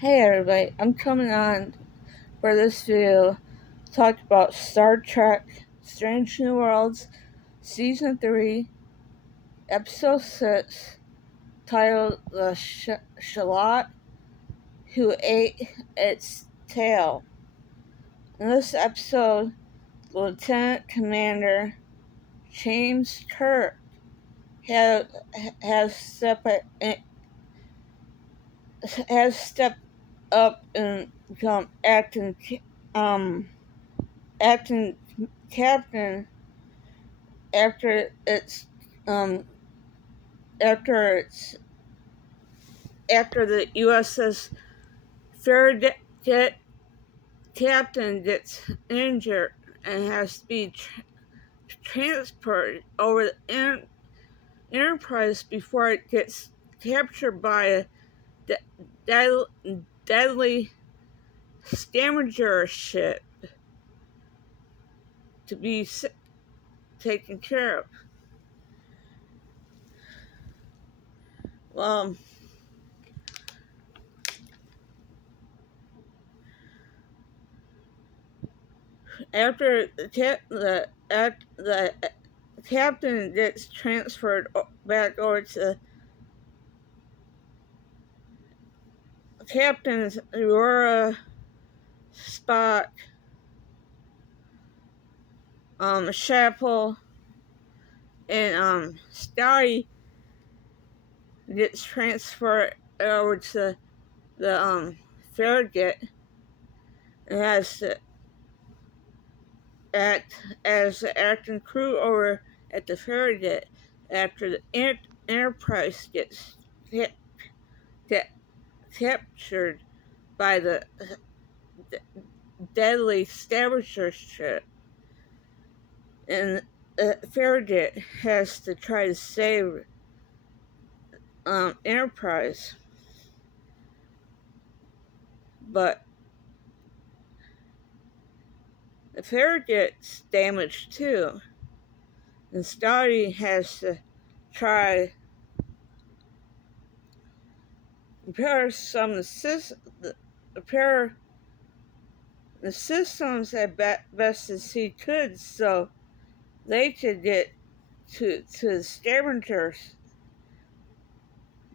Hey everybody, I'm coming on for this video to talk about Star Trek Strange New Worlds Season 3, Episode 6, titled The Sehlot Who Ate Its Tail. In this episode, Lieutenant Commander James Kirk has, has, stepped, has stepped up and become um, acting captain after it's um after it's after the USS Farragut captain gets injured and has to be transported over the Enterprise before it gets captured by a deadly scavenger ship to be taken care of. Um, after the captain gets transferred back over to Captains Aurora, Spock, Chapel, and Scotty gets transferred over to the Farragut and has to act as the acting crew over at the Farragut after the Enterprise gets get captured by the deadly scavenger ship, and Farragut has to try to save Enterprise, but the Farragut's damaged too, and Scotty has to try repair repair the systems as best as he could, so they could get to the scavengers,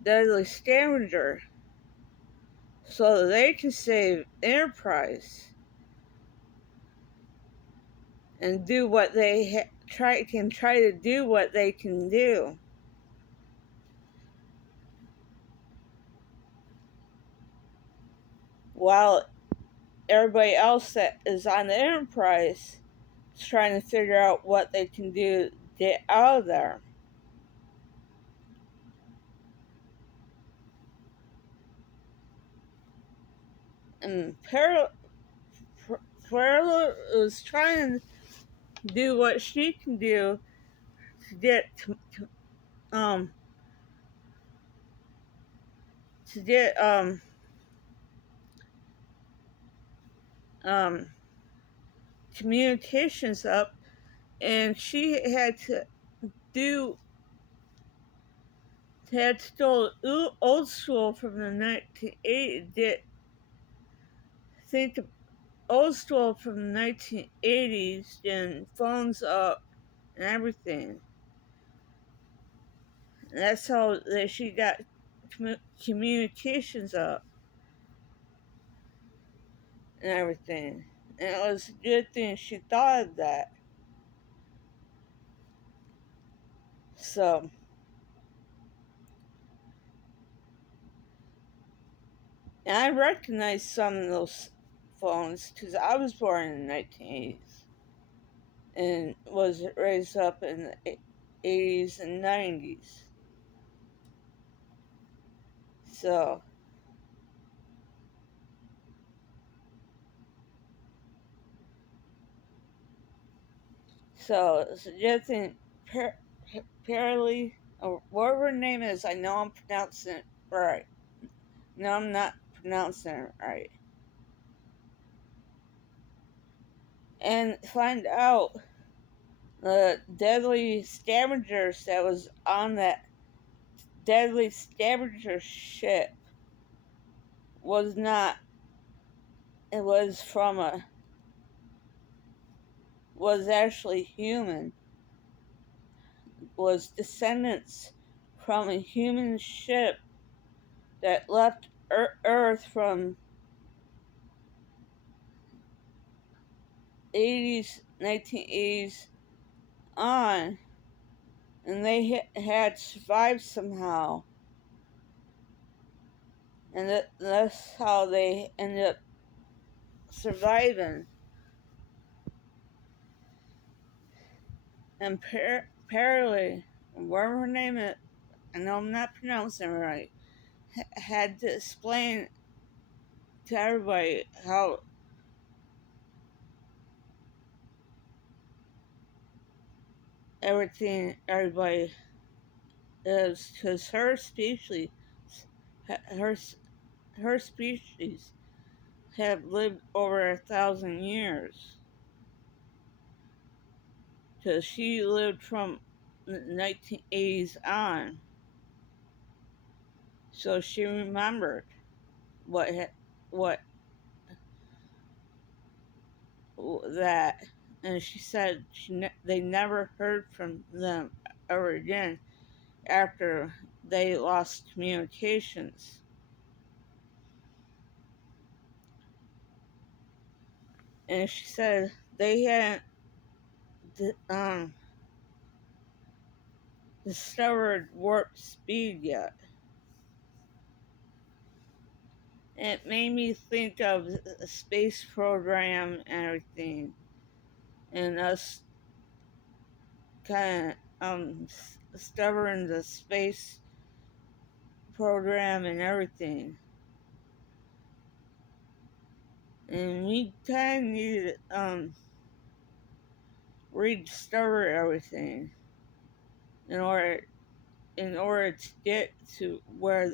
deadly scavenger, so they can save Enterprise and do what they try to do what they can do. While everybody else that is on the Enterprise is trying to figure out what they can do to get out of there. And Perla is trying to do what she can do to get um to get um communications up, and she do had to go old school from the 1980s. Think of old school from the 1980s and phones up and everything. And that's how she got communications up and everything. And it was a good thing she thought of that. So, and I recognize some of those phones because I was born in the 1980s and was raised up in the 80s and 90s. So, suggesting Perly, or whatever her name is, I know I'm pronouncing it right. No, I'm not pronouncing it right. And find out the deadly scavengers that was on that deadly scavenger ship was not, it was from a, was actually human, was descendants from a human ship that left Earth from 80s, 1980s on, and they had survived somehow, and that's how they ended up surviving. And apparently, whatever her name is, I know I'm not pronouncing it right, had to explain to everybody how everybody is, because her her species have lived over 1,000 years, because she lived from the 1980s on, so she remembered what that, and she said they never heard from them ever again after they lost communications. And she said they hadn't um, discovered warp speed yet. And it made me think of the space program and everything, and us kind of discovering the space program and everything. And we kind of need to rediscover everything in order to get to where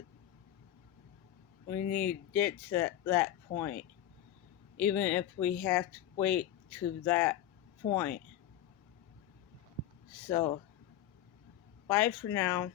we need to get to that point, even if we have to wait to that point. So, bye for now.